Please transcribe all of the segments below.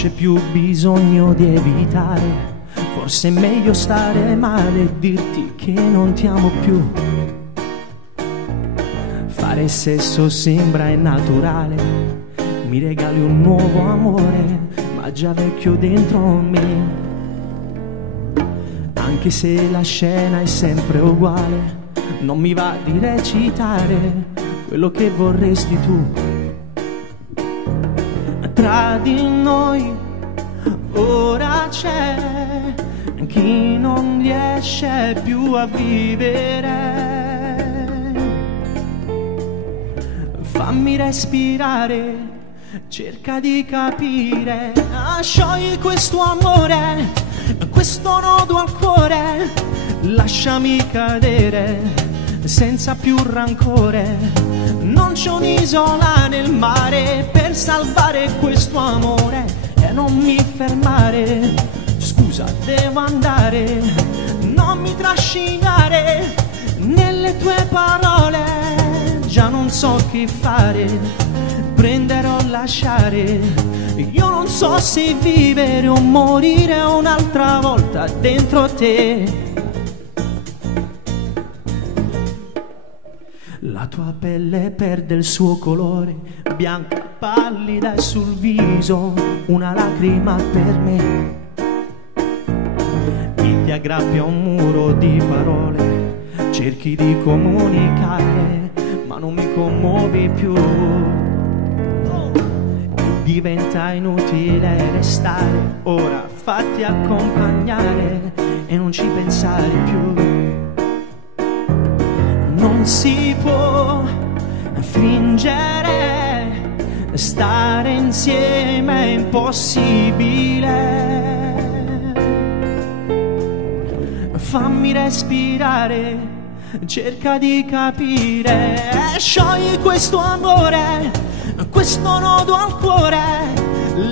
c'è più bisogno di evitare. Forse è meglio stare male e dirti che non ti amo più. Fare sesso sembra innaturale, mi regali un nuovo amore, ma già vecchio dentro me. Anche se la scena è sempre uguale, non mi va di recitare quello che vorresti tu. Tra di noi ora c'è chi non riesce più a vivere. Fammi respirare, cerca di capire. Sciogli questo amore, questo nodo al cuore. Lasciami cadere senza più rancore. Non c'è un'isola nel mare per salvare questo amore. E non mi fermare, scusa devo andare. Non mi trascinare nelle tue parole. Già non so che fare, prendere o lasciare. Io non so se vivere o morire un'altra volta dentro te. La tua pelle perde il suo colore, bianca, pallida e sul viso una lacrima per me. Ti aggrappi a un muro di parole, cerchi di comunicare, ma non mi commuovi più. Diventa inutile restare, ora fatti accompagnare e non ci pensare più. Non si può fingere, stare insieme è impossibile. Fammi respirare, cerca di capire. Sciogli questo amore, questo nodo al cuore.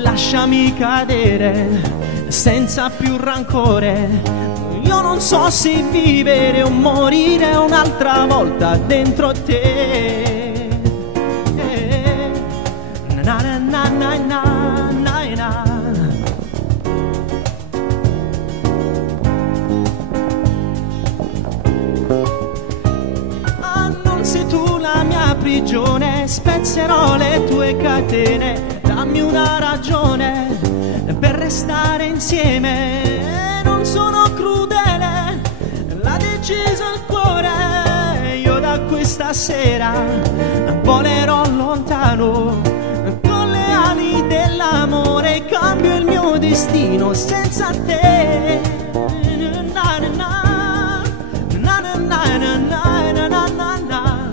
Lasciami cadere senza più rancore. Io non so se vivere o morire un'altra volta dentro te. Na na na na na na na. Ah, non sei tu la mia prigione, spezzerò le tue catene. Dammi una ragione per restare insieme. Non sono crudele, l'ha deciso il cuore. Io da questa sera volerò lontano con le ali dell'amore. Cambio il mio destino senza te. Na, na, na, na, na, na, na, na, na, na.